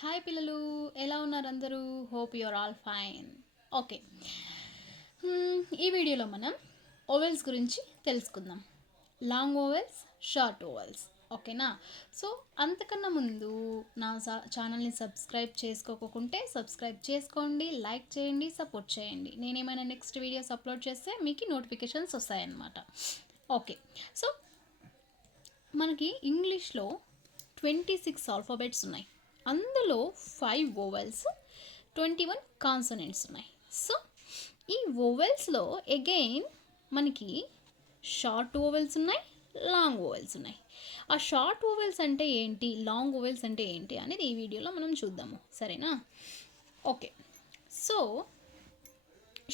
Hi పిల్లలు, ఎలా ఉన్నారు అందరూ? Hope you are all fine. Okay. ఈ వీడియోలో మనం ఓవెల్స్ గురించి తెలుసుకుందాం. Long vowels, short vowels. ఓకేనా? సో అంతకన్నా ముందు నా ఛానల్ని సబ్స్క్రైబ్ చేసుకోకుంటే సబ్స్క్రైబ్ చేసుకోండి, లైక్ చేయండి, సపోర్ట్ చేయండి. నేనేమైనా నెక్స్ట్ వీడియోస్ అప్లోడ్ చేస్తే మీకు నోటిఫికేషన్స్ వస్తాయన్నమాట. ఓకే. సో మనకి ఇంగ్లీష్లో 26 ఆల్ఫాబెట్స్ ఉన్నాయి. అందులో 5 వోవెల్స్, 21 కాన్సనెంట్స్ ఉన్నాయి. సో ఈ వోవెల్స్లో అగైన్ మనకి షార్ట్ వోవెల్స్ ఉన్నాయి, లాంగ్ వోవెల్స్ ఉన్నాయి. ఆ షార్ట్ వోవెల్స్ అంటే ఏంటి, లాంగ్ వోవెల్స్ అంటే ఏంటి అనేది ఈ వీడియోలో మనం చూద్దాము. సరేనా? ఓకే. సో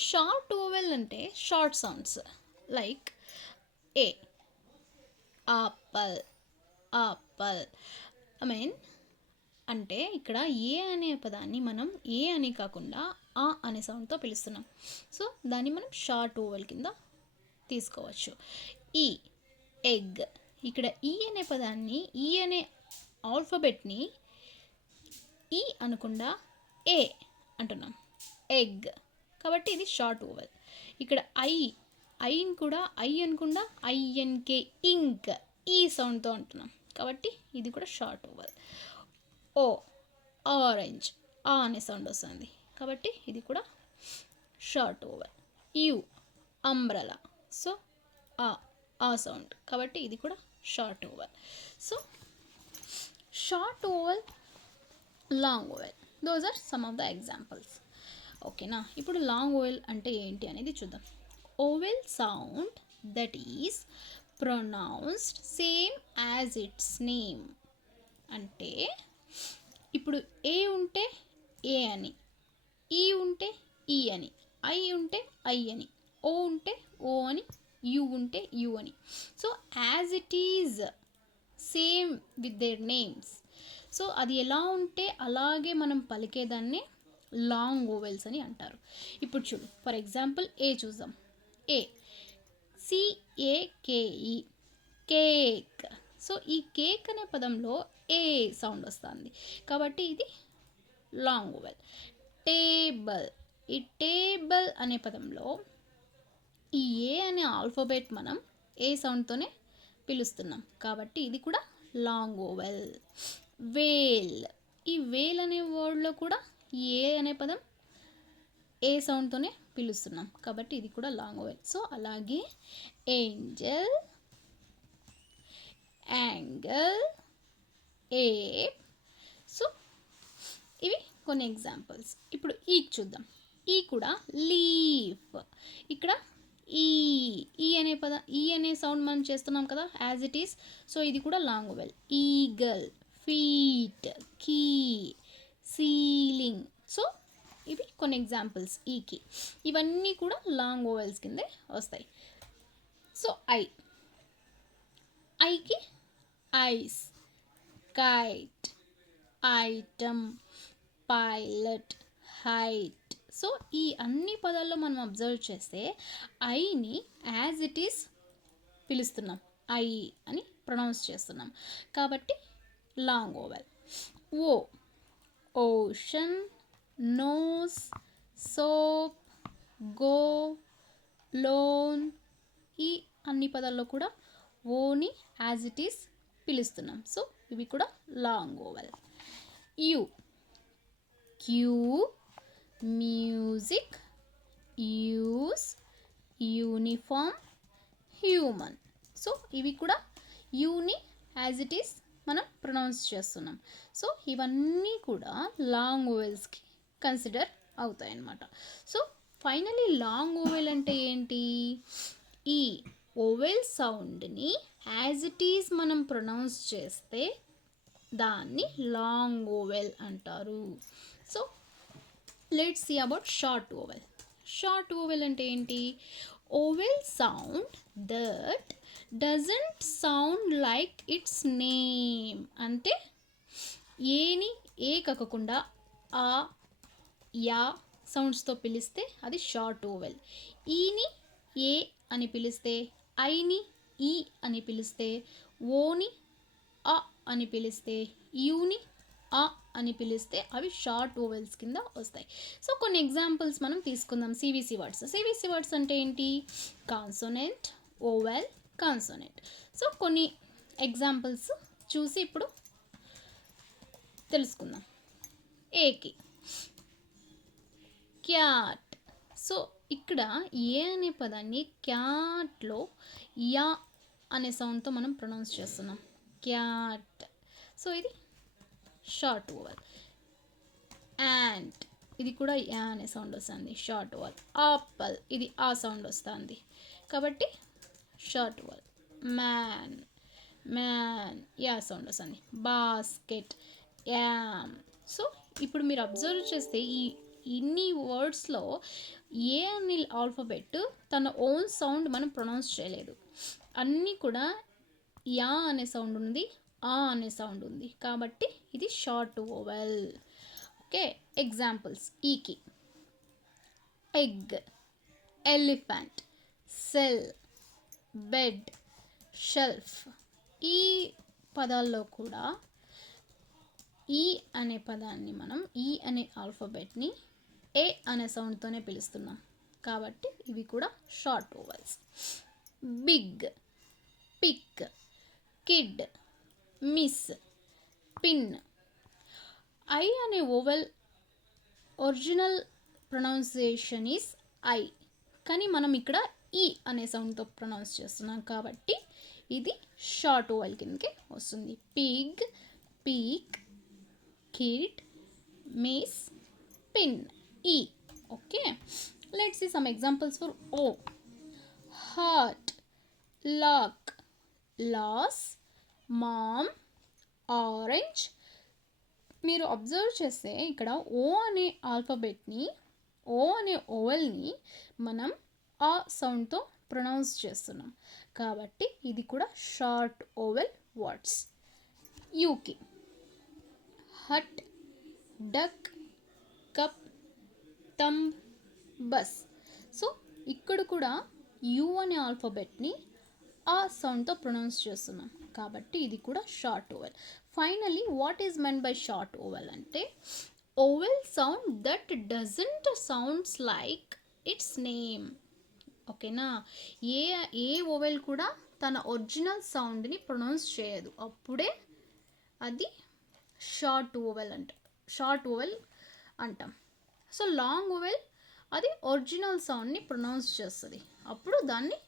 షార్ట్ వోవెల్ అంటే short sounds like A, apple, apple. I mean అంటే ఇక్కడ ఏ అనే పదాన్ని మనం ఏ అని కాకుండా ఆ అనే సౌండ్తో పిలుస్తున్నాం. సో దాన్ని మనం షార్ట్ ఓవెల్ కింద తీసుకోవచ్చు. ఈ, ఎగ్. ఇక్కడ ఈ అనే పదాన్ని, ఈ అనే ఆల్ఫాబెట్ని ఈ అనకుండా ఏ అంటున్నాం, ఎగ్. కాబట్టి ఇది షార్ట్ ఓవెల్. ఇక్కడ ఐని కూడా ఐ అనకుండా ఐఎన్కే, ఇంక్, ఈ సౌండ్తో అంటున్నాం. కాబట్టి ఇది కూడా షార్ట్ ఓవెల్. ఓ, ఆరెంజ్, ఆ అనే సౌండ్ వస్తుంది. కాబట్టి ఇది కూడా short vowel. U, umbrella. So ఆ సౌండ్. కాబట్టి ఇది కూడా short vowel. So short vowel, long vowel, those are some of the examples. ఓకేనా? ఇప్పుడు లాంగ్ ఓవెల్ అంటే ఏంటి అనేది చూద్దాం. Vowel sound that is pronounced same as its name. అంటే ఇప్పుడు ఏ ఉంటే ఏ అని, ఈ ఉంటే ఈ అని, ఐ ఉంటే ఐ అని, ఓ ఉంటే ఓ అని, యు ఉంటే యు అని. So as it is same with their names. So అది ఎలా ఉంటే అలాగే మనం పలికేదాన్ని లాంగ్ ఓవెల్స్ అని అంటారు. ఇప్పుడు చూడు, ఫర్ ఎగ్జాంపుల్ ఏ చూద్దాం. ఏ, సిఏకేఈ, కేక్. సో ఈ కేక్ అనే పదంలో ఏ సౌండ్ వస్తుంది. కాబట్టి ఇది లాంగ్ ఓవెల్. టేబుల్, ఈ టేబుల్ అనే పదంలో ఈ ఏ అనే ఆల్ఫాబెట్ మనం ఏ సౌండ్తోనే పిలుస్తున్నాం. కాబట్టి ఇది కూడా లాంగ్ ఓవెల్. వేల్, ఈ వేల్ అనే వర్డ్లో కూడా ఏ అనే పదం ఏ సౌండ్తోనే పిలుస్తున్నాం. కాబట్టి ఇది కూడా లాంగ్ ఓవెల్. సో అలాగే ఏంజల్, యాంగిల్, ఏప్. సో ఇవి కొన్ని ఎగ్జాంపుల్స్. ఇప్పుడు ఈకి చూద్దాం. ఈ కూడా లీఫ్. ఇక్కడ ఈ అనే పదం, ఈ అనే సౌండ్ మనం చేస్తున్నాం కదా యాజ్ ఇట్ ఈస్. సో ఇది కూడా long vowel. Eagle, feet, key, ceiling. So ఇవి కొన్ని ఎగ్జాంపుల్స్ ఈకి. ఇవన్నీ కూడా లాంగ్ ఓవెల్స్ కిందే వస్తాయి. సో ఐకి ice, kite, item, pilot, height. So ఈ అన్ని పదాల్లో మనం అబ్జర్వ్ చేస్తే ఐని యాజ్ ఇట్ ఈస్ పిలుస్తున్నాం, ఐ అని ప్రొనౌన్స్ చేస్తున్నాం. కాబట్టి long vowel. O, ocean, nose, soap, go, loan. ఈ అన్ని పదాల్లో కూడా ఓని యాజ్ ఇట్ ఈస్ పిలుస్తున్నాం. సో ఇవి కూడా long vowel. U, queue, music, use, uniform, human. So ఇవి కూడా యూని యాజ్ ఇట్ ఈస్ మనం ప్రొనౌన్స్ చేస్తున్నాం. సో ఇవన్నీ కూడా లాంగ్ ఓవెల్స్కి కన్సిడర్ అవుతాయి అన్నమాట. సో ఫైనలీ లాంగ్ ఓవెల్ అంటే ఏంటి? ఈ ఓవెల్ సౌండ్ని యాజ్ ఇట్ ఈజ్ మనం ప్రొనౌన్స్ చేస్తే దాన్ని లాంగ్ ఓవెల్ అంటారు. So let's see about short vowel. Short vowel అంటే ఏంటి? Vowel sound that doesn't sound like its name. అంటే ఏని ఏ కాకుండా ఆ, యా సౌండ్స్తో పిలిస్తే అది షార్ట్ ఓవెల్. ఈని ఏ అని పిలిస్తే, ఐని ఈ అని పిలిస్తే, ఓని అ అని పిలిస్తే, యూని అ అని పిలిస్తే అవి షార్ట్ ఓవెల్స్ కింద వస్తాయి. సో కొన్ని ఎగ్జాంపుల్స్ మనం తీసుకుందాం. సివిసి వర్డ్స్ అంటే ఏంటి? Consonant, vowel, consonant. సో కొన్ని ఎగ్జాంపుల్స్ చూసి ఇప్పుడు తెలుసుకుందాం. ఏకి క్యాట్. సో ఇక్కడ ఏ అనే పదాన్ని క్యాట్లో యా అనే సౌండ్తో మనం ప్రొనౌన్స్ చేస్తున్నాం. క్యాట్. సో ఇది షార్ట్ ఓవెల్. యాంట్, ఇది కూడా యా అనే సౌండ్ వస్తుంది, షార్ట్ ఓవెల్. ఆపల్, ఇది ఆ సౌండ్ వస్తుంది కాబట్టి షార్ట్ ఓవెల్. మ్యాన్, యా సౌండ్ వస్తుంది. Basket, yam. సో ఇప్పుడు మీరు అబ్జర్వ్ చేస్తే ఇన్ని వర్డ్స్లో ఏ అనే ఆల్ఫాబెట్ తన ఓన్ సౌండ్ మనం ప్రొనౌన్స్ చేయలేదు. అన్నీ కూడా యా అనే సౌండ్ ఉంది, ఆ అనే సౌండ్ ఉంది కాబట్టి ఇది షార్ట్ ఓవెల్. Okay, examples. ఈకి egg, elephant, cell, bed, shelf. ఈ పదాల్లో కూడా ఈ అనే పదాన్ని మనం ఈ అనే ఆల్ఫాబెట్ని ఏ అనే సౌండ్తోనే పిలుస్తున్నాం కాబట్టి ఇవి కూడా short vowels. Big, pick, kid, miss, pin. I అనే vowel original pronunciation is I, కానీ మనం ఇక్కడ ఈ అనే సౌండ్తో ప్రొనౌన్స్ చేస్తున్నాం కాబట్టి ఇది షార్ట్ ఓవెల్ కిందకి వస్తుంది. Pig, peak, kid, miss, pin, ఈ. Okay, let's see some examples for O. Heart, lock, loss, mom, orange. మీరు అబ్జర్వ్ చేస్తే ఇక్కడ ఓ అనే ఆల్ఫాబెట్ని, ఓ అనే ఓవెల్ని మనం ఆ సౌండ్తో ప్రొనౌన్స్ చేస్తున్నాం కాబట్టి ఇది కూడా షార్ట్ ఓవెల్ వర్డ్స్. యూకి hut, duck, cup, thumb, bus. So ఇక్కడ కూడా యూ అనే ఆల్ఫాబెట్ని ఆ సౌండ్తో ప్రొనౌన్స్ చేస్తున్నాం కాబట్టి ఇది కూడా short vowel. Finally what is meant by short vowel అంటే vowel sound that doesn't sounds like its name. ఓకేనా, ఏ ఓవెల్ కూడా తన ఒరిజినల్ సౌండ్ని ప్రొనౌన్స్ చేయదు, అప్పుడే అది షార్ట్ ఓవెల్ అంటాం. సో లాంగ్ ఓవెల్ అది ఒరిజినల్ సౌండ్ని ప్రొనౌన్స్ చేస్తుంది, అప్పుడు దాన్ని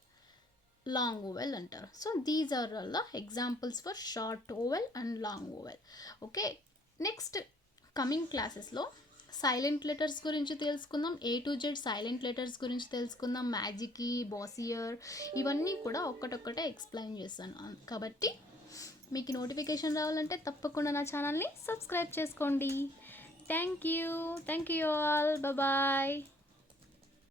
లాంగ్ ఓవెల్ అంటారు. So these are all the examples for short vowel and long vowel. Okay, next coming క్లాసెస్లో సైలెంట్ లెటర్స్ గురించి తెలుసుకుందాం. A to Z silent letters గురించి తెలుసుకుందాం. మ్యాజికీ, బాసియర్, ఇవన్నీ కూడా ఒక్కటొక్కటే ఎక్స్ప్లెయిన్ చేస్తాను కాబట్టి మీకు నోటిఫికేషన్ రావాలంటే తప్పకుండా నా ఛానల్ని సబ్స్క్రైబ్ చేసుకోండి. Thank you all, bye.